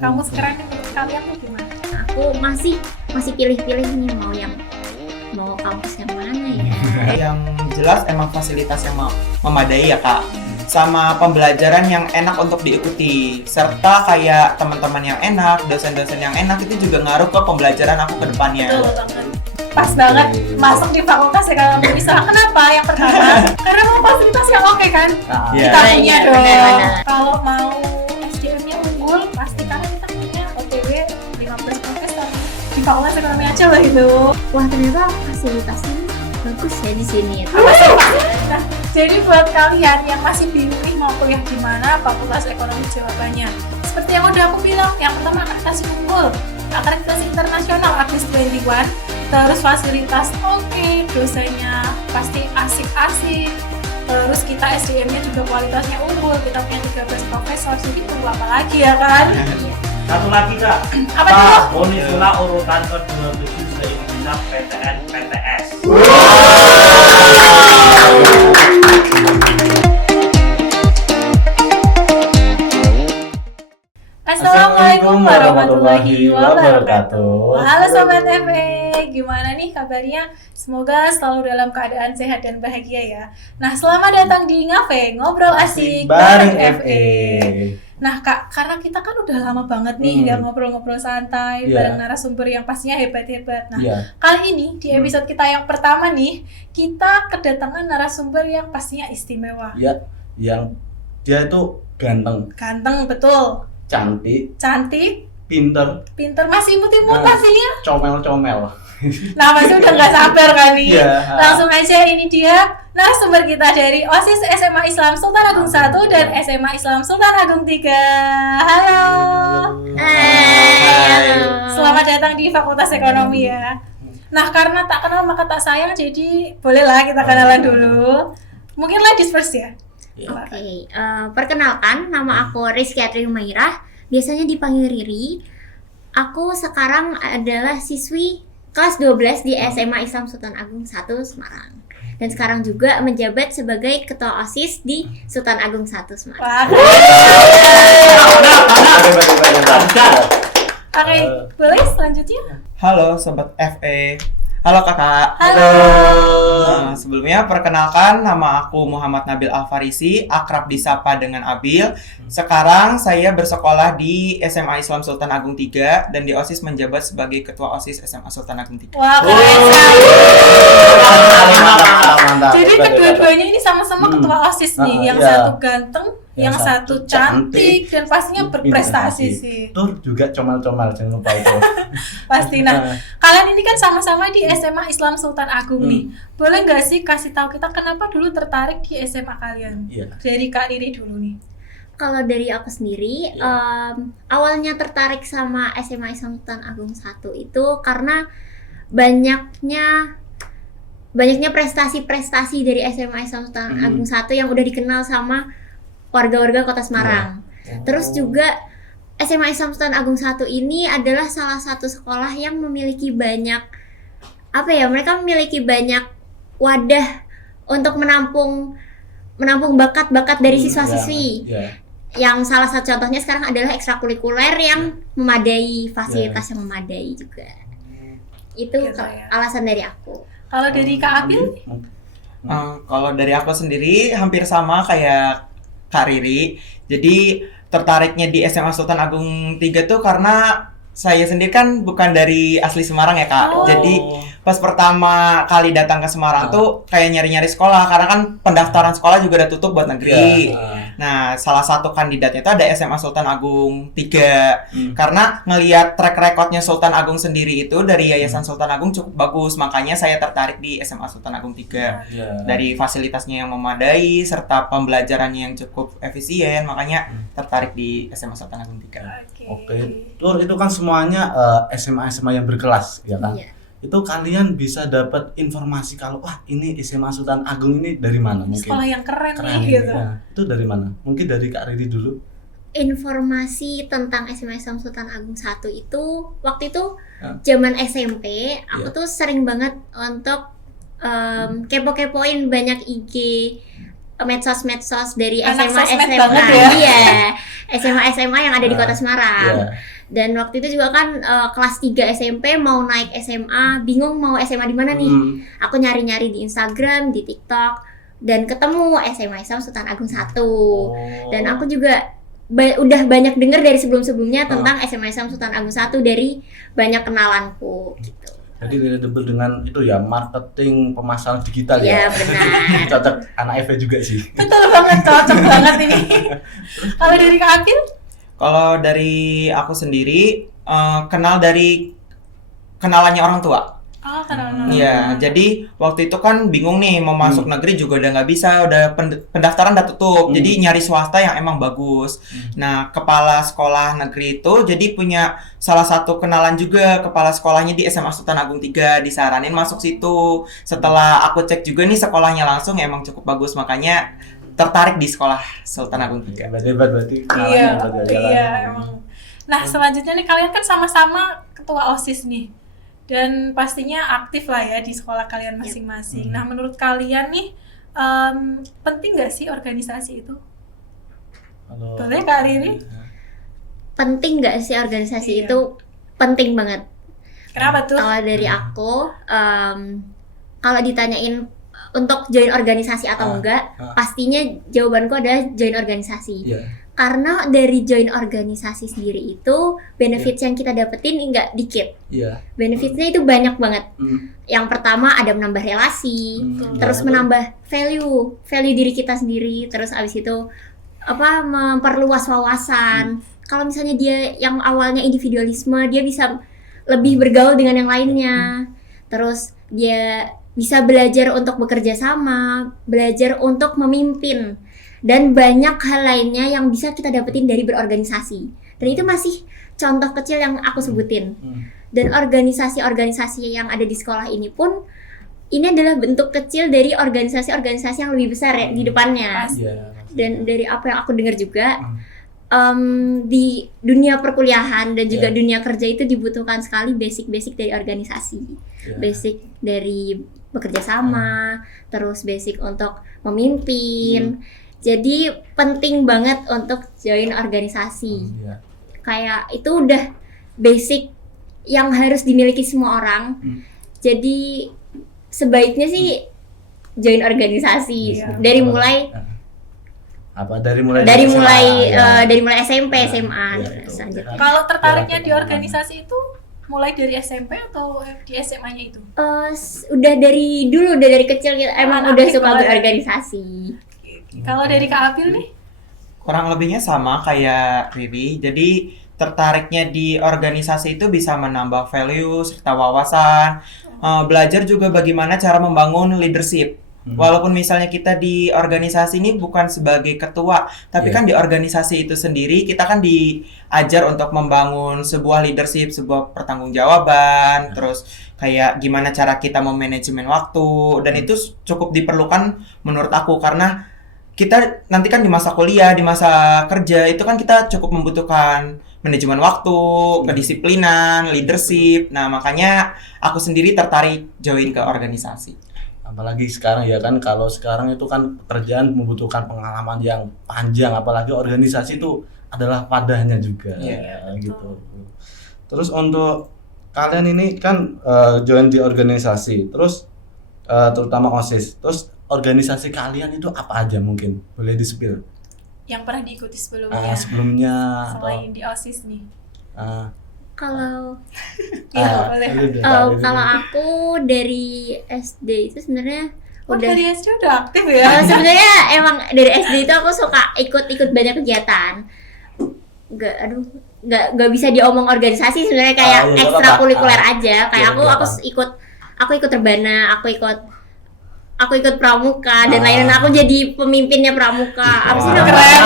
Kamu sekarang menurut kalian tuh gimana? Aku masih pilih-pilih nih mau kampus yang mana ya. Yang jelas emang fasilitas yang memadai ya Kak, sama pembelajaran yang enak untuk diikuti, serta kayak teman-teman yang enak, dosen-dosen yang enak itu juga ngaruh ke pembelajaran aku ke depannya. Betul banget. Pas banget masuk di fakultas ya kalau bisa. Kenapa? Yang pertama, karena mau fasilitas yang oke kan? Iya. Kita punya Iya, dong. benar-benar. Kalau mau SDM-nya unggul, pasti kan kita punya OTW 15 profesor di fakultas ekonomi aja lah itu. Wah, ternyata fasilitasnya bagus ya di sini. Nah, jadi buat kalian yang masih bingung nih mau kuliah di mana, fakultas ekonomi jawabannya. Seperti yang udah aku bilang, yang pertama akreditasi unggul, akreditasi internasional AQUIS 21, terus fasilitas oke, dosennya pasti asik-asik, terus kita SDM-nya juga kualitasnya unggul, kita punya 13 profesor, jadi tunggu apa lagi ya kan? Satu lagi Kak, Apa tuh? Pak Unisula urutan ke-27 se-Indonesia PTN PTS. Assalamualaikum warahmatullahi wabarakatuh. Halo Wabarakatuh. Sobat FE, gimana nih kabarnya? Semoga selalu dalam keadaan sehat dan bahagia ya. Nah, selamat datang di Ngafe, ngobrol asik bareng FE. Nah Kak, karena kita kan udah lama banget nih nggak ngobrol-ngobrol santai Iya. bareng narasumber yang pastinya hebat-hebat. Nah, Iya. kali ini di episode kita yang pertama nih, kita kedatangan narasumber yang pastinya istimewa. Ya, yang dia itu ganteng, Ganteng, betul. cantik, Cantik, pinter, pinter, masih imut-imut Nah. pastinya. comel-comel. Nah, pasti udah nggak sabar kan nih. Iya. Langsung aja, ini dia narasumber kita dari OSIS SMA Islam Sultan Agung 1 dan SMA Islam Sultan Agung 3. Halo. Halo. Selamat datang di Fakultas Ekonomi ya. Nah, karena tak kenal maka tak sayang, jadi bolehlah kita kenalan dulu. Mungkin ladies first ya. Oke, perkenalkan, nama aku Rizky Atri Humairah, biasanya dipanggil Riri. Aku sekarang adalah siswi kelas 12 di SMA Islam Sultan Agung 1 Semarang. Dan sekarang juga menjabat sebagai Ketua OSIS di Sultan Agung 1 Semarang. Wah, oke, boleh selanjutnya? Halo Sobat FE. Halo Kakak. Halo. Nah, sebelumnya perkenalkan, nama aku Muhammad Nabil Alfarisi, akrab disapa dengan Abil. Sekarang saya bersekolah di SMA Islam Sultan Agung 3 dan di OSIS menjabat sebagai Ketua OSIS SMA Sultan Agung 3. Wah, keren sekali. Mantap. Jadi kedua-duanya ini sama-sama ketua OSIS nih. Yang Iya. satu ganteng, yang satu cantik, dan pastinya berprestasi sih. Tuh juga comel-comel, jangan lupa itu. Pasti. Nah, kalian ini kan sama-sama di SMA Islam Sultan Agung nih. Boleh nggak sih kasih tahu kita kenapa dulu tertarik di SMA kalian? Iya. Dari Kak Riri dulu nih. Kalau dari aku sendiri, awalnya tertarik sama SMA Islam Sultan Agung 1 itu karena banyaknya prestasi-prestasi dari SMA Islam Sultan Agung 1 yang udah dikenal sama warga-warga Kota Semarang. Terus juga SMA Islam Sultan Agung 1 ini adalah salah satu sekolah yang memiliki banyak mereka memiliki banyak wadah untuk menampung bakat-bakat dari siswa-siswi. Iya. Yang salah satu contohnya sekarang adalah ekstrakurikuler yang memadai, fasilitas yang memadai juga. Itu Gitu ya. alasan dari aku. Kalau dari Kak Abil, Kalau dari aku sendiri hampir sama kayak Kak Riri. Jadi tertariknya di SMA Sultan Agung 3 tuh karena saya sendiri kan bukan dari asli Semarang ya Kak. Oh. Jadi pas pertama kali datang ke Semarang tuh kayak nyari-nyari sekolah karena kan pendaftaran sekolah juga udah tutup buat negeri. Nah, salah satu kandidatnya itu ada SMA Sultan Agung 3. Karena ngelihat track recordnya Sultan Agung sendiri itu dari Yayasan Sultan Agung cukup bagus, makanya saya tertarik di SMA Sultan Agung 3. Dari fasilitasnya yang memadai serta pembelajarannya yang cukup efisien, makanya tertarik di SMA Sultan Agung 3. Oke. Tur, itu kan semuanya SMA-SMA yang berkelas, ya kan? Iya. Itu kalian bisa dapat informasi kalau wah ini SMA Sultan Agung ini dari mana mungkin? sekolah yang keren nih Keren gitu. ya. Itu dari mana? Mungkin dari Kak Riri dulu. Informasi tentang SMA Islam Sultan Agung 1 itu waktu itu Ya. zaman SMP aku Iya. tuh sering banget untuk kepo-kepoin banyak IG medsos-medsos dari Anak SMA sosmed SMA banget ya. iya SMA yang ada di Kota Semarang. Iya. Dan waktu itu juga kan kelas 3 SMP mau naik SMA, bingung mau SMA di mana nih. Aku nyari-nyari di Instagram, di TikTok, dan ketemu SMA Islam Sultan Agung 1. Dan aku juga udah banyak dengar dari sebelum-sebelumnya tentang SMA Islam Sultan Agung 1 dari banyak kenalanku gitu. Jadi relatable dengan itu ya, marketing pemasaran digital Ya ya. benar. Cocok anak FE juga sih. Betul banget, cocok banget ini. Kalau dari Kak Apil? Kalau dari aku sendiri kenal dari kenalannya orang tua. Oh, karena Iya, jadi waktu itu kan bingung nih mau masuk negeri juga udah nggak bisa, udah pendaftaran udah tutup. Jadi nyari swasta yang emang bagus. Nah, kepala sekolah negeri itu jadi punya salah satu kenalan juga, kepala sekolahnya di SMA Sultan Agung 3, disaranin masuk situ. Setelah aku cek juga nih sekolahnya langsung emang cukup bagus, makanya tertarik di sekolah Sultan Agung 3. Berarti Iya, kenalannya iya emang. Nah, selanjutnya nih kalian kan sama-sama ketua OSIS nih. Dan pastinya aktif lah ya di sekolah kalian masing-masing. Nah, menurut kalian nih penting nggak sih organisasi itu? Boleh Kak Riri? Penting nggak sih organisasi Iya. itu? Penting banget. Kenapa tuh? Kalau dari aku, kalau ditanyain untuk join organisasi atau enggak, pastinya jawabanku adalah join organisasi. Iya. Karena dari join organisasi sendiri itu benefits yang kita dapetin nggak dikit. Iya. Benefitsnya itu banyak banget. Yang pertama ada menambah relasi, terus menambah value diri kita sendiri, terus abis itu memperluas wawasan. Kalau misalnya dia yang awalnya individualisme, dia bisa lebih bergaul dengan yang lainnya. Terus dia bisa belajar untuk bekerja sama, belajar untuk memimpin, dan banyak hal lainnya yang bisa kita dapetin dari berorganisasi. Dan itu masih contoh kecil yang aku sebutin. Dan organisasi-organisasi yang ada di sekolah ini pun, ini adalah bentuk kecil dari organisasi-organisasi yang lebih besar ya di depannya. Iya. Dan dari apa yang aku dengar juga, di dunia perkuliahan dan juga dunia kerja itu dibutuhkan sekali basic-basic dari organisasi. Basic dari bekerja sama, terus basic untuk memimpin. Jadi penting banget untuk join organisasi. Kayak itu udah basic yang harus dimiliki semua orang. Jadi sebaiknya sih join organisasi dari mulai dari mulai SMP, SMA selanjutnya. Kalau tertariknya di organisasi itu mulai dari SMP atau di SMA-nya itu? Udah dari dulu, udah dari kecil kita emang udah aktif suka banget. berorganisasi. Kalau dari Kak Apil nih? Kurang lebihnya sama kayak Riri. Jadi tertariknya di organisasi itu bisa menambah value serta wawasan. Belajar juga bagaimana cara membangun leadership. Walaupun misalnya kita di organisasi ini bukan sebagai ketua, tapi kan di organisasi itu sendiri kita kan diajar untuk membangun sebuah leadership, sebuah pertanggungjawaban, terus kayak gimana cara kita memanajemen waktu, dan itu cukup diperlukan menurut aku karena kita nanti kan di masa kuliah, di masa kerja itu kan kita cukup membutuhkan manajemen waktu, kedisiplinan, leadership. Nah, makanya aku sendiri tertarik join ke organisasi. Apalagi sekarang ya kan, kalau sekarang itu kan pekerjaan membutuhkan pengalaman yang panjang, apalagi organisasi itu adalah wadahnya juga. Gitu. Terus untuk kalian ini kan join di organisasi, terus terutama OSIS. Terus organisasi kalian itu apa aja, mungkin boleh di-spill? Yang pernah diikuti sebelumnya? Sebelumnya Selain di OSIS nih. Kalau Boleh. kalau aku dari SD itu sebenarnya Dari SD udah aktif ya? sebenarnya emang dari SD itu aku suka ikut banyak kegiatan. Nggak bisa diomong organisasi sebenarnya, kayak ekstrakurikuler aja. Kayak aku ikut Rebana, aku ikut pramuka dan lain-lain. Aku jadi pemimpinnya pramuka. Apa sih Keren.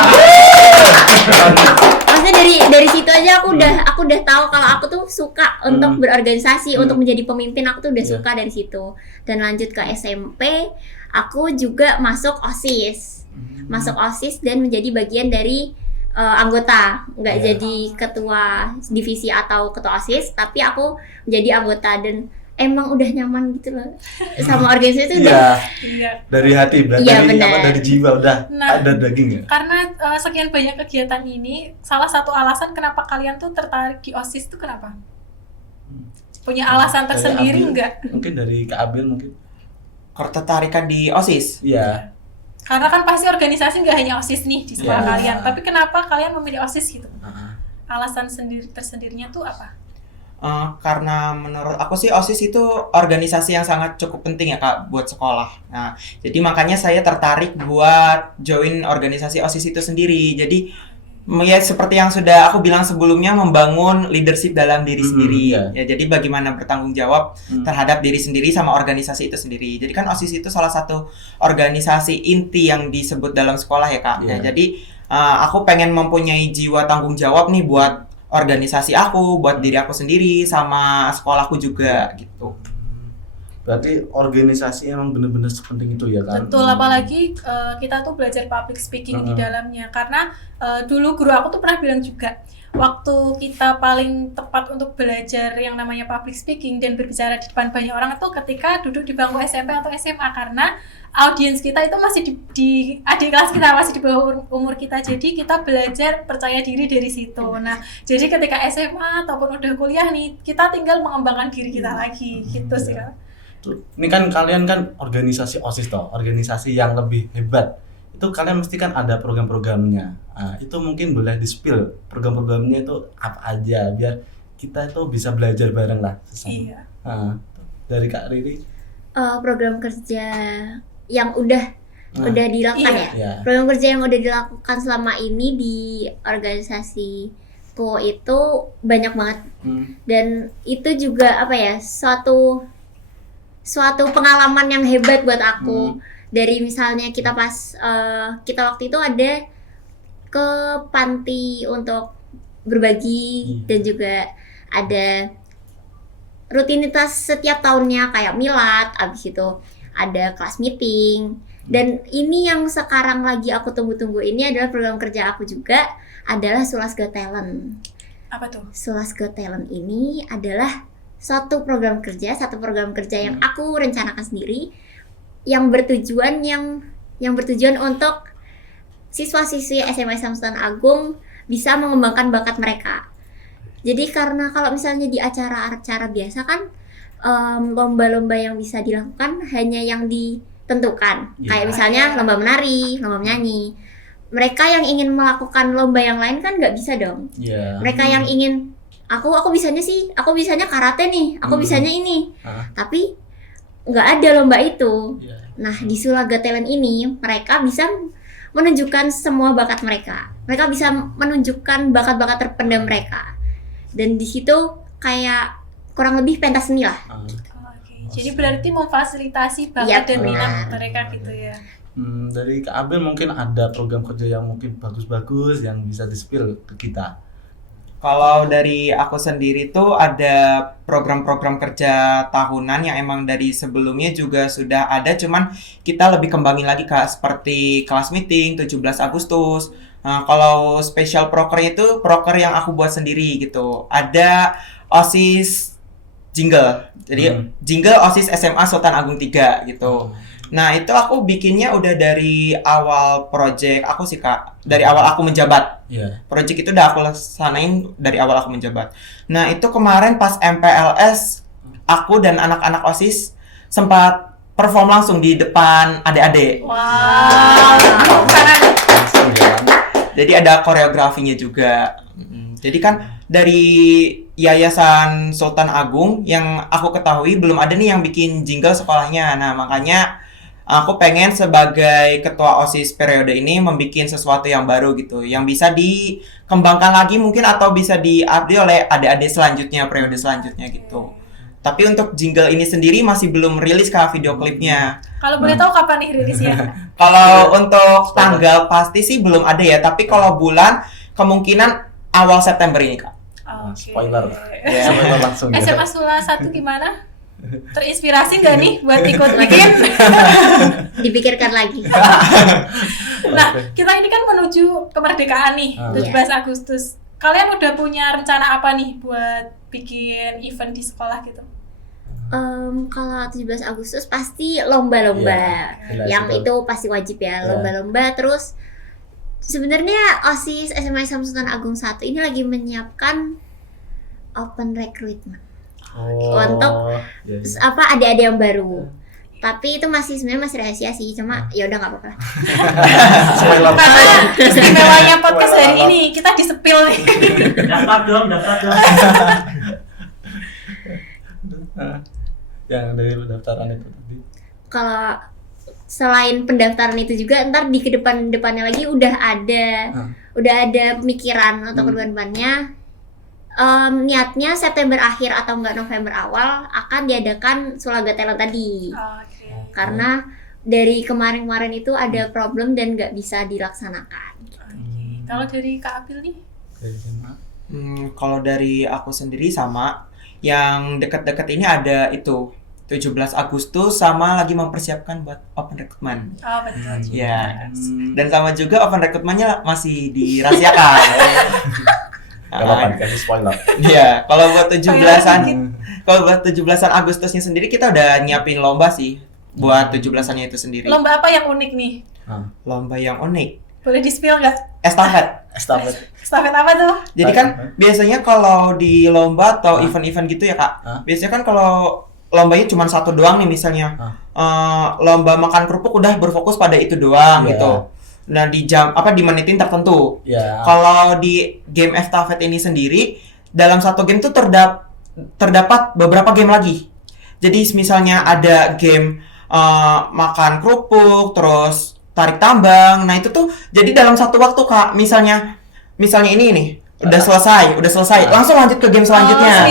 Maksudnya dari situ aja aku udah tahu kalau aku tuh suka untuk berorganisasi, untuk menjadi pemimpin. Aku tuh udah suka dari situ. Dan lanjut ke SMP, aku juga masuk OSIS. Masuk OSIS dan menjadi bagian dari anggota. Nggak jadi ketua divisi atau ketua OSIS, tapi aku menjadi anggota. Dan emang udah nyaman gitu loh sama organisasi itu udah. Iya, Enggak. dari hati berarti Iya, benar. dari jiwa udah Nah. ada daging ya. Karena sekian banyak kegiatan ini, salah satu alasan kenapa kalian tuh tertarik di OSIS tuh kenapa? Punya alasan Dari tersendiri Abil, enggak? Mungkin dari Kak Abil mungkin. Ketertarikan di OSIS. Iya. Karena kan pasti organisasi nggak hanya OSIS nih di sekolah Iya. kalian, tapi kenapa kalian memilih OSIS gitu? Heeh. Alasan tersendirinya tuh apa? Karena menurut aku sih OSIS itu organisasi yang sangat cukup penting ya Kak buat sekolah. Nah, jadi makanya saya tertarik buat join organisasi OSIS itu sendiri. Jadi ya seperti yang sudah aku bilang sebelumnya, membangun leadership dalam diri sendiri. iya. Ya, jadi bagaimana bertanggung jawab terhadap diri sendiri sama organisasi itu sendiri. Jadi kan OSIS itu salah satu organisasi inti yang disebut dalam sekolah ya Kak. Nah, Iya. jadi aku pengen mempunyai jiwa tanggung jawab nih buat organisasi aku, buat diri aku sendiri, sama sekolahku juga gitu. Berarti organisasi emang bener-bener sepenting itu ya kan? Betul, apalagi kita tuh belajar public speaking di dalamnya. Karena dulu guru aku tuh pernah bilang juga, waktu kita paling tepat untuk belajar yang namanya public speaking dan berbicara di depan banyak orang itu ketika duduk di bangku SMP atau SMA, karena audiens kita itu masih di adik kelas kita, masih di bawah umur kita, jadi kita belajar percaya diri dari situ. Nah, jadi ketika SMA ataupun udah kuliah nih, kita tinggal mengembangkan diri kita lagi gitu sih Kak. Ini kan kalian kan organisasi OSIS toh, organisasi yang lebih hebat. Itu kalian mesti kan ada program-programnya. Nah, itu mungkin boleh di-spill program-programnya itu apa aja biar kita itu bisa belajar bareng lah sesama. Iya. Nah, dari Kak Riri. Program kerja yang udah dilakukan Iya. ya. Ya. Program kerja yang udah dilakukan selama ini di organisasiku itu banyak banget, dan itu juga apa ya, suatu pengalaman yang hebat buat aku. Dari misalnya kita kita waktu itu ada ke panti untuk berbagi, dan juga ada rutinitas setiap tahunnya kayak milad, abis itu ada kelas meeting. Dan ini yang sekarang lagi aku tunggu-tunggu ini adalah program kerja aku juga, adalah Sulas Got Talent. Apa tuh? Sulas Got Talent ini adalah satu program kerja yang aku rencanakan sendiri, yang bertujuan untuk siswa-siswi SMA Islam Sultan Agung bisa mengembangkan bakat mereka. Jadi karena kalau misalnya di acara-acara biasa kan lomba-lomba yang bisa dilakukan hanya yang ditentukan, kayak misalnya lomba menari, lomba menyanyi. Mereka yang ingin melakukan lomba yang lain kan nggak bisa dong. Iya. Mereka yang ingin aku bisanya karate nih, aku bisanya ini, tapi nggak ada lomba itu. Nah, di Sulas Got Talent ini mereka bisa menunjukkan semua bakat mereka. Mereka bisa menunjukkan bakat-bakat terpendam mereka, dan di situ kayak kurang lebih pentas seni lah. Oke. Jadi berarti memfasilitasi bakat Iya, dan minat benar. mereka gitu ya. Dari Kak Abil mungkin ada program kerja yang mungkin bagus-bagus yang bisa di-spill ke kita. Kalau dari aku sendiri tuh ada program-program kerja tahunan yang emang dari sebelumnya juga sudah ada, cuman kita lebih kembangin lagi Kak, seperti kelas meeting 17 Agustus. Nah, kalau special proker itu proker yang aku buat sendiri gitu. Ada OSIS jingle. Jadi jingle OSIS SMA Sultan Agung 3 gitu. Nah, itu aku bikinnya udah dari awal project aku sih Kak. Dari awal aku menjabat. Iya. Project itu udah aku laksanain dari awal aku menjabat. Nah, itu kemarin pas MPLS, aku dan anak-anak OSIS sempat perform langsung di depan adik-adik. Wow. Langsung ya kan? Jadi ada koreografinya juga. Jadi kan dari Yayasan Sultan Agung yang aku ketahui belum ada nih yang bikin jingle sekolahnya. Nah, makanya aku pengen sebagai ketua OSIS periode ini membikin sesuatu yang baru gitu, yang bisa dikembangkan lagi mungkin atau bisa diupdate oleh adik-adik selanjutnya, periode selanjutnya gitu. Tapi untuk jingle ini sendiri masih belum rilis Kak video klipnya. Kalau boleh tahu kapan nih rilisnya? Kalau untuk tanggal pasti sih belum ada ya, tapi kalau bulan kemungkinan awal September ini Kak. Oke. Spoiler. Ya. Spoiler langsung ya. SMA Sulas 1 gimana? Terinspirasi nggak nih buat ikut bikin? Dipikirkan lagi. Nah, kita ini kan menuju kemerdekaan nih, 17 Agustus. Kalian udah punya rencana apa nih buat bikin event di sekolah gitu? Kalau 17 Agustus pasti lomba-lomba. Jelas Yang itu. itu pasti wajib ya, Ya. lomba-lomba. Terus sebenarnya OSIS SMA Islam Sultan Agung 1 ini lagi menyiapkan open recruitment. Untuk ya, ya. apa adik-adik yang baru. Tapi itu sebenarnya masih rahasia sih, cuma ya udah nggak apa-apa lah. Spoiler. Karena istimewanya podcast hari ini kita disepil nih. Daftar dong. Yang dari pendaftaran itu tadi. Kalau selain pendaftaran itu juga ntar di depannya lagi udah ada pemikiran untuk kedepannya. Niatnya September akhir atau enggak November awal akan diadakan Sulaga Talent tadi. Oke. Karena dari kemarin-kemarin itu ada problem dan nggak bisa dilaksanakan. Kalau dari Kak Apil nih? Dari SMA. Kalau dari aku sendiri sama, yang dekat-dekat ini ada itu 17 Agustus sama lagi mempersiapkan buat open recruitment. Oh betul. Ya. Dan sama juga open recruitment-nya masih dirahasiakan. Kalau apa dikasih spoiler. Iya, kalau buat 17-an, dikit. kalau buat 17-an Agustusnya sendiri kita udah nyiapin lomba sih buat 17-annya itu sendiri. Lomba apa yang unik nih? Lomba yang unik. Boleh di-spill nggak? Estafet. Estafet. Estafet apa tuh? Jadi kan biasanya kalau di lomba atau event-event gitu ya Kak, biasanya kan kalau lombanya cuma satu doang nih misalnya, lomba makan kerupuk udah berfokus pada itu doang gitu. Nah di dimenitin tertentu. Ya. Kalau di game estafet ini sendiri dalam satu game tuh terdapat beberapa game lagi. Jadi misalnya ada game makan kerupuk, terus tarik tambang. Nah itu tuh jadi dalam satu waktu Kak. Misalnya ini nih udah selesai, langsung lanjut ke game selanjutnya.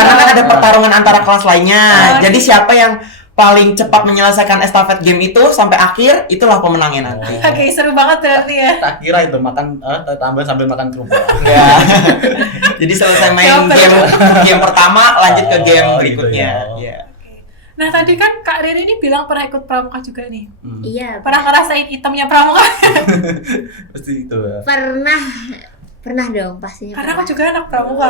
Karena kan ada pertarungan antara kelas lainnya. Jadi siapa yang paling cepat menyelesaikan estafet game itu sampai akhir, itulah pemenangnya nanti. Oke, seru banget berarti ya. Tak kira itu makan tambah sambil makan kerupuk. Ya. Jadi selesai main game pertama, lanjut ke game Oh, berikutnya. gitu Ya. Nah tadi kan Kak Riri ini bilang pernah ikut pramuka juga nih. Iya. Pernah ngerasain itemnya pramuka? Pasti itu ya. Pernah dong pastinya. Karena aku juga anak pramuka.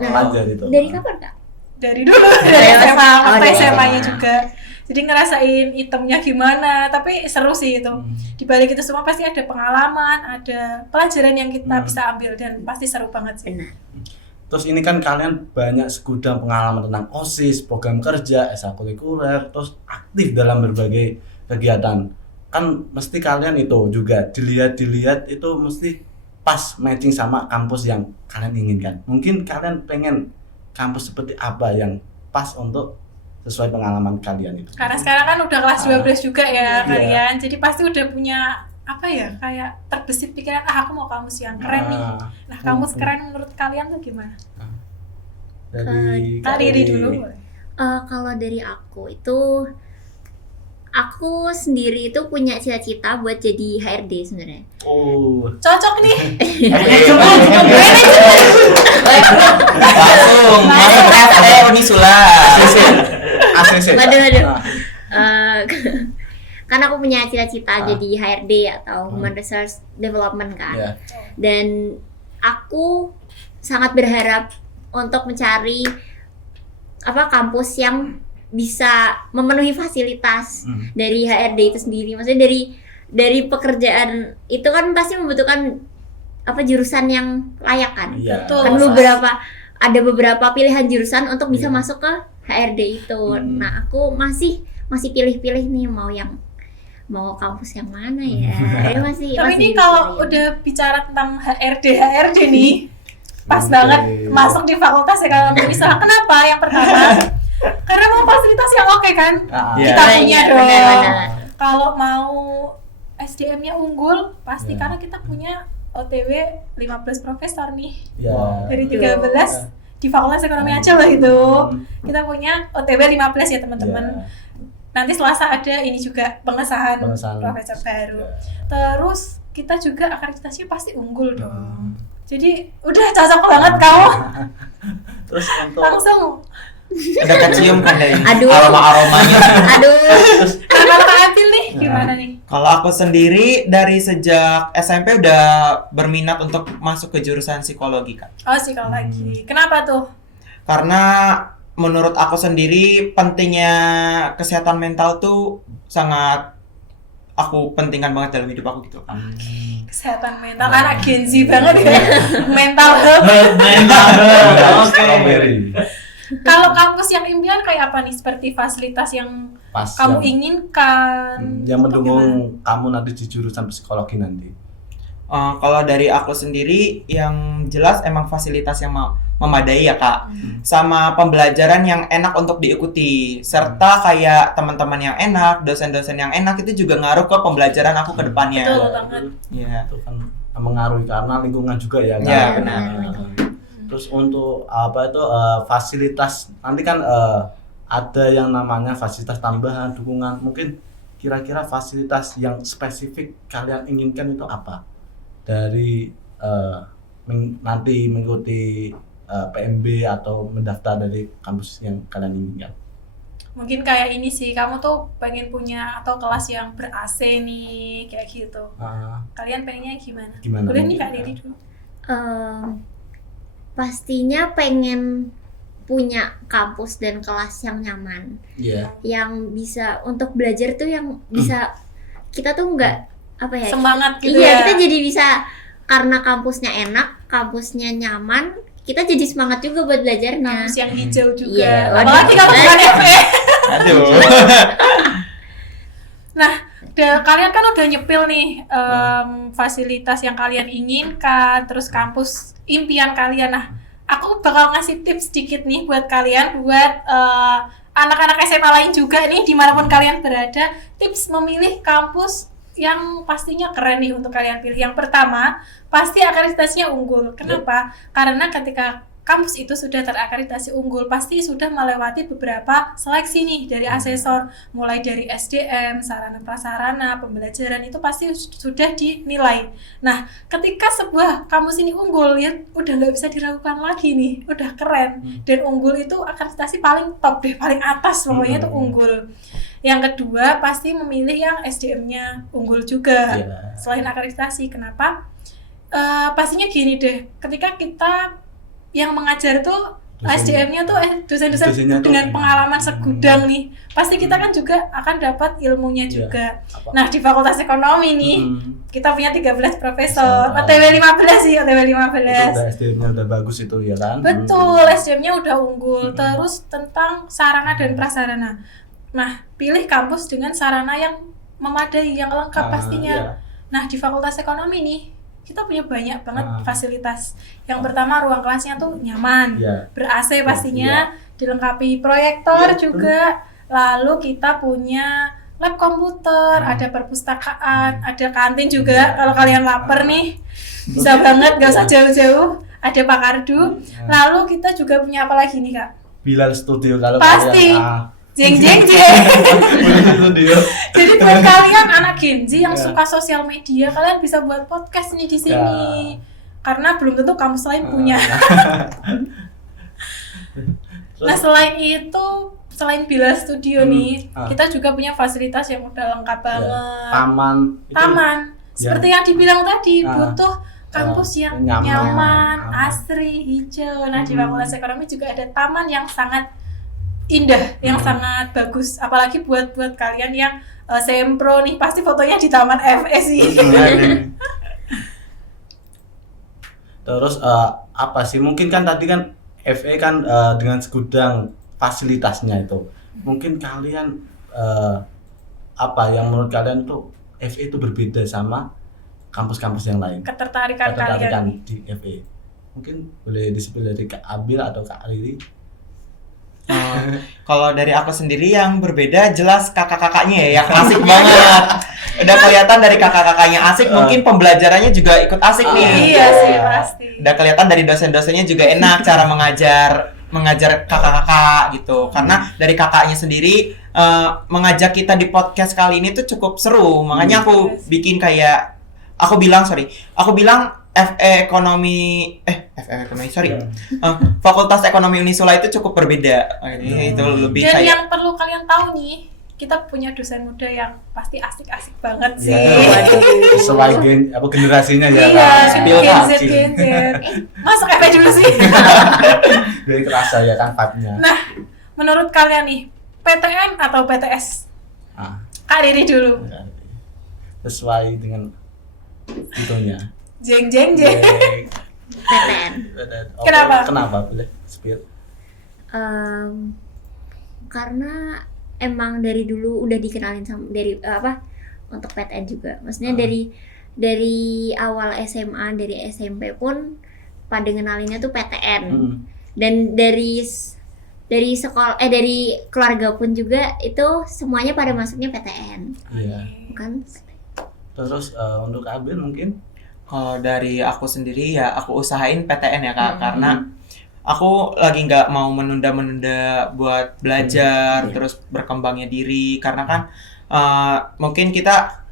Pelajar itu. Dari kapan Kak? Dari dulu, dari SMA, waktu dari SMA-nya juga. Jadi ngerasain itemnya gimana, tapi seru sih itu. Di balik itu semua pasti ada pengalaman, ada pelajaran yang kita bisa ambil dan pasti seru banget sih. Terus ini kan kalian banyak segudang pengalaman tentang OSIS, program kerja, ekstrakurikuler, terus aktif dalam berbagai kegiatan. Kan mesti kalian itu juga dilihat itu mesti pas matching sama kampus yang kalian inginkan. Mungkin kalian pengen kampus seperti apa yang pas untuk sesuai pengalaman kalian itu. Karena sekarang kan udah kelas 12 juga ya kalian, jadi pasti udah punya apa ya, kayak terbesit pikiran, aku mau kampus yang keren nih. Nah kampus keren menurut kalian tuh gimana? Dari Kak Riri dulu. Kalau dari aku itu, aku sendiri itu punya cita-cita buat jadi HRD sebenarnya. Oh. Cocok nih. Langsung masuk FE Unisula. ACC. Waduh. Karena aku punya cita-cita jadi HRD atau Human Resource Development kan. Ya. Dan aku sangat berharap untuk mencari kampus yang bisa memenuhi fasilitas dari HRD itu sendiri. Maksudnya dari pekerjaan itu kan pasti membutuhkan jurusan yang layak kan. Iya. Betul. Kan ada beberapa pilihan jurusan untuk bisa masuk ke HRD itu. Nah, aku masih pilih-pilih nih mau kampus yang mana ya. Tapi ini kalau udah bicara tentang HRD nih, pas banget masuk di fakultas ya kalau bisa. Kenapa? Yang pertama, karena mau fasilitas yang oke kan. Kita punya dong. Kalau mau SDM-nya unggul, pasti karena kita punya OTW 15 profesor nih. Ya. Dari 13 di fakultas ekonomi aja loh itu. Kita punya OTW 15 ya teman-teman. Nanti Selasa ada ini juga pengesahan profesor baru. Terus kita juga akreditasinya pasti unggul dong. Jadi udah cocok banget kamu. Terus untuk Langsung. Ada kecium kan dari Aduh. aromanya. Kalau Kak Apil nih gimana nih? Kalau aku sendiri dari sejak SMP udah berminat untuk masuk ke jurusan psikologi Kak. Oh psikologi. Kenapa tuh? Karena menurut aku sendiri pentingnya kesehatan mental tuh sangat aku pentingkan banget dalam hidup aku gitu. Kesehatan mental anak Gen Z banget ya. Mental health. Strawberry. Kalau kampus yang impian kayak apa nih? Seperti fasilitas yang Pas kamu yang, inginkan? yang atau mendukung kamu nanti di jurusan psikologi nanti. Kalau dari aku sendiri yang jelas emang fasilitas yang memadai ya Kak, sama pembelajaran yang enak untuk diikuti, serta kayak teman-teman yang enak, dosen-dosen yang enak itu juga ngaruh ke pembelajaran aku ke depannya. Betul banget. Iya. Itu kan mengaruhi karena lingkungan juga ya kan. Iya, benar. Terus untuk apa itu fasilitas nanti kan ada yang namanya fasilitas tambahan dukungan. Mungkin kira-kira fasilitas yang spesifik kalian inginkan itu apa? Dari nanti mengikuti PMB atau mendaftar dari kampus yang kalian inginkan. Mungkin kayak ini sih, kamu tuh pengen punya atau kelas yang ber-AC nih, kayak gitu. Kalian pengennya gimana? Gimana? Boleh nih Kak Diri dulu. Pastinya pengen punya kampus dan kelas yang nyaman, Iya. yang bisa untuk belajar tuh yang bisa kita tuh nggak apa ya, Semangat gitu iya ya. kita jadi bisa karena kampusnya enak, kampusnya nyaman, kita jadi semangat juga buat belajarnya. Kampus yang hijau juga. Iya, Apalagi waduh. kalau bukan FE. Aduh. Nah, kalian kan udah nyepil nih fasilitas yang kalian inginkan, terus kampus impian kalian. Nah, aku bakal ngasih tips sedikit nih buat kalian, buat anak-anak SMA lain juga nih, dimanapun kalian berada, tips memilih kampus yang pastinya keren nih untuk kalian pilih. Yang pertama, pasti akreditasinya unggul. Kenapa? Karena ketika kampus itu sudah terakreditasi unggul, pasti sudah melewati beberapa seleksi nih dari asesor, mulai dari SDM, sarana prasarana, pembelajaran itu pasti sudah dinilai. Nah, ketika sebuah kampus ini unggul, ya udah nggak bisa diragukan lagi nih, udah keren. Dan unggul itu akreditasi paling top deh, paling atas pokoknya itu unggul. Yang kedua, pasti memilih yang SDM-nya unggul juga. Iya. Selain akreditasi, kenapa? Pastinya gini deh, ketika kita yang mengajar tuh SDM-nya tuh dosen-dosen Dosennya tuh dengan pengalaman segudang nih, pasti kita kan juga akan dapat ilmunya Iya. juga. Apa? Nah, di Fakultas Ekonomi nih, kita punya 13 profesor, Ah. OTW 15 sih, OTW Itu 15. udah SDM-nya udah bagus itu ya kan? Betul, SDM-nya udah unggul. Terus tentang sarana dan prasarana. Nah, pilih kampus dengan sarana yang memadai, yang lengkap pastinya. Iya. Nah, di Fakultas Ekonomi nih, kita punya banyak banget fasilitas. Yang pertama, ruang kelasnya tuh nyaman, Iya. ber-AC pastinya, dilengkapi proyektor Iya, juga. Lalu kita punya lab komputer, ada perpustakaan, ada kantin juga. Kalau kalian lapar nih, bisa banget, gak usah jauh-jauh. Ada Pak Kardu. Lalu kita juga punya apa lagi nih Kak? Bilal Studio kalau Pasti. kalian Jeng jeng jeng. Bilal Studio. Jadi buat kalian anak Gen Z yang suka sosial media, kalian bisa buat podcast nih di sini. Karena belum tentu kampus lain punya. Nah, selain itu, selain Bila Studio nih, kita juga punya fasilitas yang udah lengkap banget. Taman itu Taman. Seperti yang dibilang tadi, butuh kampus yang nyaman. nyaman, asri, hijau. Nah, di Fakultas Ekonomi juga ada taman yang sangat indah, yang sangat bagus. Apalagi buat kalian yang sempro nih, pasti fotonya di Taman FS sih. Terus apa sih? Mungkin kan tadi kan FE kan dengan segudang fasilitasnya itu. Mungkin kalian apa yang menurut kalian tuh FE itu berbeda sama kampus-kampus yang lain? Ketertarikan kalian nih. di FE. Mungkin boleh disebut dari Kak Abil atau Kak Riri. Kalau dari aku sendiri yang berbeda jelas kakak-kakaknya ya, yang asik banget. Udah kelihatan dari kakak-kakaknya asik, mungkin pembelajarannya juga ikut asik nih. Iya sih, pasti. Udah kelihatan dari dosen-dosennya juga enak cara mengajar kakak-kakak gitu. Karena dari kakaknya sendiri mengajak kita di podcast kali ini tuh cukup seru. Makanya aku bikin kayak aku bilang Fakultas Ekonomi Unisula itu cukup berbeda. Itu lebih Dan kayak yang perlu kalian tahu nih, kita punya dosen muda yang pasti asik-asik banget sih. Ya, sesuai generasinya ya. Iya, kan? Gen Z, Gen Z. Masuk FE dulu sih. Biar kerasa ya kan vibe-nya. Nah, menurut kalian nih, PTN atau PTS? Kak Riri dulu. Sesuai dengan itunya. Jeng jeng jeng. PTN. Oke, Kenapa? Kenapa boleh spill? Karena emang dari dulu udah dikenalin sama dari untuk PTN juga. Maksudnya dari awal SMA, dari SMP pun pada ngenalinnya tuh PTN. Dan dari sekolah dari keluarga pun juga itu semuanya pada masuknya PTN. Iya. Bukan? Terus untuk Abil mungkin? Kalau dari aku sendiri ya aku usahain PTN ya Kak, karena aku lagi nggak mau menunda-menunda buat belajar terus berkembangnya diri, karena kan mungkin kita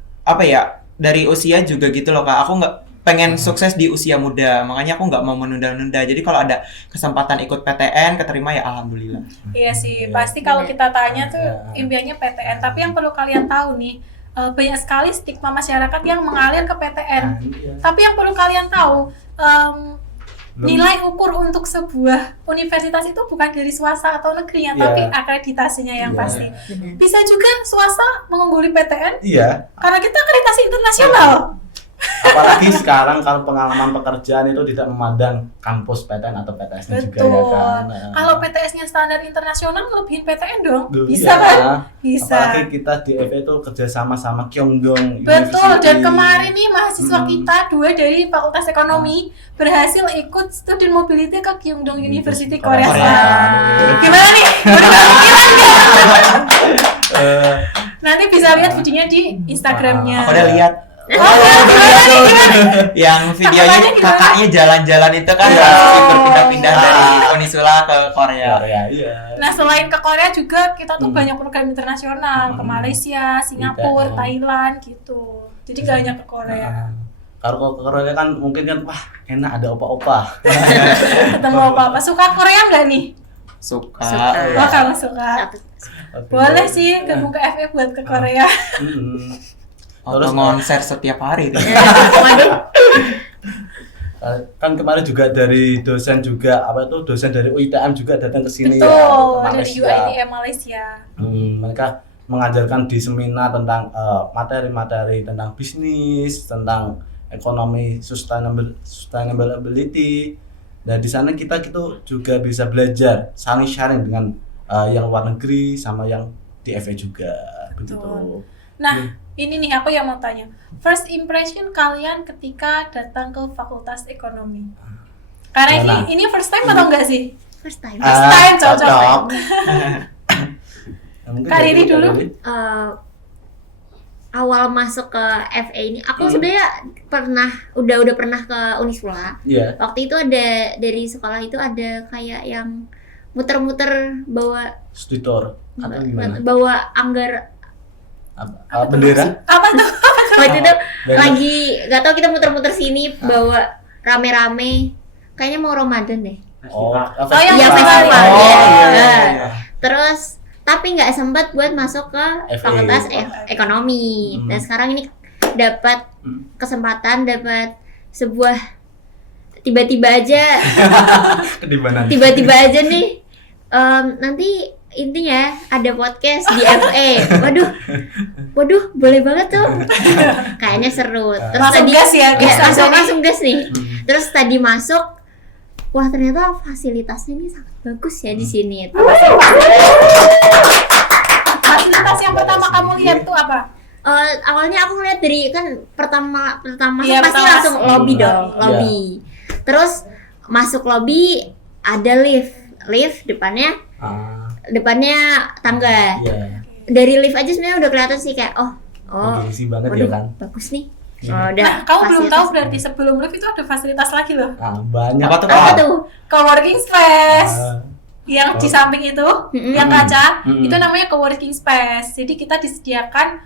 dari usia juga gitu loh Kak, aku nggak pengen sukses di usia muda, makanya aku nggak mau menunda-nunda. Jadi kalau ada kesempatan ikut PTN keterima ya alhamdulillah. Iya sih, pasti kalau kita tanya tuh impiannya PTN, tapi yang perlu kalian tahu nih, banyak sekali stigma masyarakat yang mengalir ke PTN. Tapi yang perlu kalian tahu, nilai ukur untuk sebuah universitas itu bukan dari swasta atau negerinya, tapi akreditasinya yang pasti. Bisa juga swasta mengungguli PTN, karena kita akreditasi internasional. Apalagi sekarang kalau pengalaman pekerjaan itu tidak memandang kampus PTN atau PTS-nya juga ya kan. Kalau PTS-nya standar internasional ngelebihin PTN dong. Bisa ya, kan? Bisa. Apalagi kita di FE itu kerjasama sama Kyongdong Betul, University. dan kemarin nih mahasiswa kita 2 dari Fakultas Ekonomi berhasil ikut student mobility ke Kyongdong University Korea Selatan. Gimana nih? Nanti bisa lihat videonya di Instagramnya. Aku udah lihat. Yang videonya kakaknya jalan-jalan itu kan berpindah-pindah dari Unisula ke Korea. Iya. Nah, selain ke Korea juga kita tuh banyak program internasional ke Malaysia, Singapura, Thailand gitu. Jadi gak hanya ke Korea. Kalau ke Korea kan mungkin kan wah enak ada opa-opa. Ketemu apa-apa. Suka Korea nggak nih? Suka. Oh, kamu suka. Boleh sih gabung ke FE buat ke Korea. Terus konser setiap hari tuh. Kan kemarin juga dari dosen juga dosen dari UITM juga datang ke sini. Betul, dari UITM Malaysia. Mereka mengajarkan di seminar tentang materi-materi tentang bisnis, tentang ekonomi sustainability. Dan di sana kita gitu juga bisa belajar saling sharing dengan yang luar negeri sama yang di FE juga begitu. Nah, ini nih aku yang mau tanya. First impression kalian ketika datang ke Fakultas Ekonomi. Karena ini first time atau enggak sih? First time. First time, cocok. Kak Riri dulu. Awal masuk ke FE ini, aku sebenarnya udah pernah ke Unisula. Iya. Waktu itu ada dari sekolah itu ada kayak yang muter-muter bawa Studitor atau gimana? bawa anggar Bendera? Apa tuh? waktu itu lagi nggak tahu kita muter-muter sini bawa rame-rame kayaknya mau Ramadan deh. yang Iya, festival. iya. Terus tapi nggak sempat buat masuk ke Fakultas Ekonomi. Dan sekarang ini dapat kesempatan, dapat sebuah tiba-tiba aja nih nanti intinya ada podcast di FE. Waduh, boleh banget tuh. Kayaknya seru. Terus Langsung tadi gas ya, langsung gas nih. Terus tadi masuk, wah ternyata fasilitasnya ini sangat bagus ya di sini. Fasilitas yang pertama kamu lihat tuh apa? Awalnya aku ngeliat dari kan pertama Iya, pasti pertama langsung lobby dong, lobby. Terus masuk lobby ada lift depannya tangga. Iya. Dari lift aja sebenarnya udah kelihatan sih kayak Gengsi banget ya kan. bagus nih. Nah, kamu belum tahu berarti sebelum lift itu ada fasilitas lagi loh. Banyak. Apa tuh? Coworking space. Yang di samping itu, yang kaca, itu namanya coworking space. Jadi kita disediakan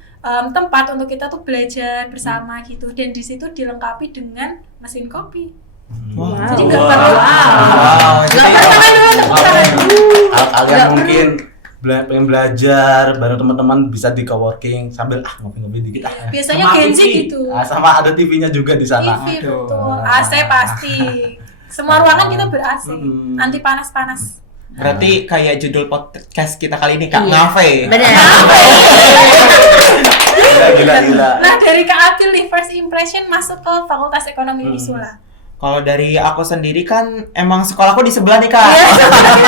tempat untuk kita tuh belajar bersama gitu, dan di situ dilengkapi dengan mesin kopi. Jadi nggak perlu. Wow. Nggak perlu tepuk tangan dulu, tepuk tangan. Kalau kalian mungkin pengen belajar bareng teman-teman bisa di coworking sambil ngopi-ngopi dikit Biasanya Sama Gen Z TV. gitu. sama ada TV-nya juga di sana. TV Aduh. betul, AC pasti. Semua ruangan kita ber-AC, Mm-mm. anti panas-panas. Berarti kayak judul podcast kita kali ini Kak, Iya. ngafe. Bener. Gila. Nah dari Kak Abil nih, first impression masuk ke Fakultas Ekonomi Unisula. Kalau dari aku sendiri kan emang sekolahku di sebelah nih Kak.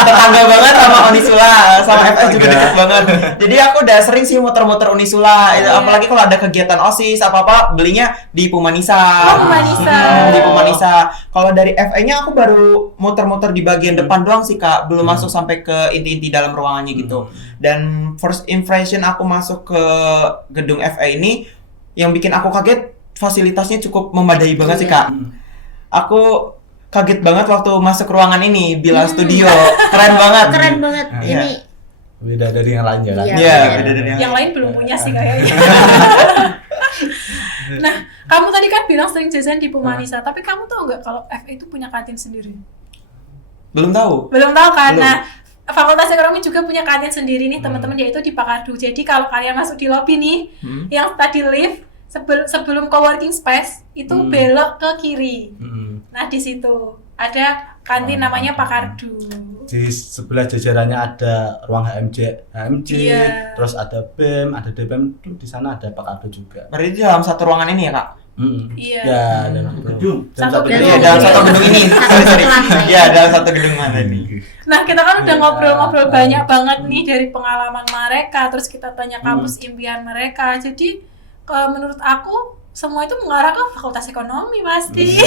Tetangga banget sama Unisula, sama FS juga deket banget. Jadi aku udah sering sih muter-muter Unisula. Iya. Apalagi kalau ada kegiatan OSIS apa-apa belinya di Pumanisa. Oh, Pumanisa. Di Pumanisa. Kalau dari FE-nya aku baru muter-muter di bagian depan doang sih Kak, belum masuk sampai ke inti-inti dalam ruangannya gitu. Dan first impression aku masuk ke gedung FE ini yang bikin aku kaget, fasilitasnya cukup memadai banget sih Kak. Aku kaget banget waktu masuk ruangan ini, Bila Studio. Keren banget. Keren banget. Iya. Ini Beda dari yang lain ya kan. Iya. Iya, beda dari Yang lain belum punya sih kayaknya. Nah, kamu tadi kan bilang sering jajan di Pumanisa, tapi kamu tahu nggak kalau FE itu punya kantin sendiri? Belum tahu. Belum tahu kan? Belum. Nah, Fakultas Ekonomi juga punya kantin sendiri nih teman-teman, yaitu di Pakardu. Jadi kalau kalian masuk di lobby nih, yang tadi lift sebelum coworking space itu belok ke kiri. Nah di situ ada kantin namanya Pakardu. Di sebelah jajarannya ada ruang HMJ, Iya. terus ada BEM, ada DBM, tuh di sana ada Pakardu juga. Berarti di dalam satu ruangan ini ya Kak? Iya. Ya, dalam Gedung. Satu gedung. gedung. Iya, dalam satu gedung ini. Sorry. lantai. Iya, dalam satu gedung mana ini? Nah kita kan udah Iya. ngobrol-ngobrol banyak banget nih dari pengalaman mereka, terus kita tanya kampus impian mereka. Jadi menurut aku semua itu mengarah ke Fakultas Ekonomi pasti.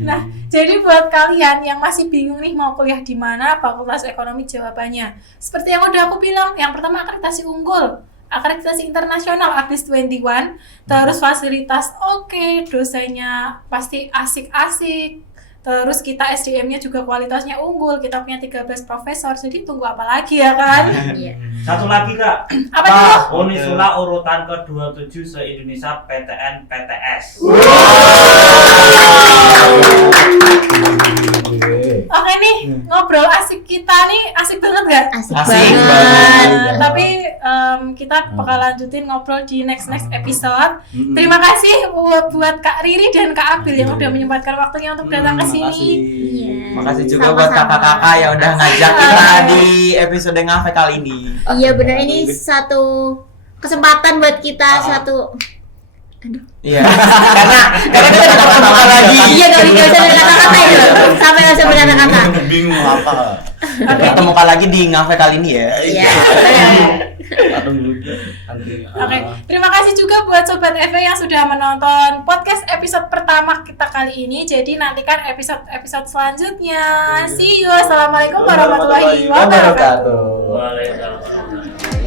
Nah, jadi buat kalian yang masih bingung nih mau kuliah di mana, Fakultas Ekonomi jawabannya. Seperti yang udah aku bilang, yang pertama akreditasi unggul, akreditasi internasional ABIS 21, terus fasilitas oke, dosennya pasti asik-asik. Terus kita SDM-nya juga kualitasnya unggul, kita punya 13 profesor, jadi tunggu apa lagi ya kan? Iya. Satu lagi Kak. Apa itu? Unisula urutan ke-27 se-Indonesia PTN PTS. Oke nih, ngobrol asik kita nih, asik banget gak? Asik Asik banget. banget. Tapi kita bakal lanjutin ngobrol di next episode. Terima kasih buat Kak Riri dan Kak Abil yang udah menyempatkan waktunya untuk datang ke sini. Iya. Makasih juga Sama-sama. buat kakak-kakak yang udah ngajak kita di episode ngafe kali ini. Iya benar, ini satu kesempatan buat kita, satu. Iya. karena kita udah ketemu lagi. Iya, nggak bisa berkata-kata itu, sampai nggak bisa berkata-kata. Bingung apa? Ketemu lagi di ngafe kali ini ya. Iya. Atau nanti. Oke, terima kasih juga buat Sobat FE yang sudah menonton podcast episode pertama kita kali ini. Jadi nantikan episode selanjutnya. See you. Assalamualaikum warahmatullahi wabarakatuh. Waalaikumsalam.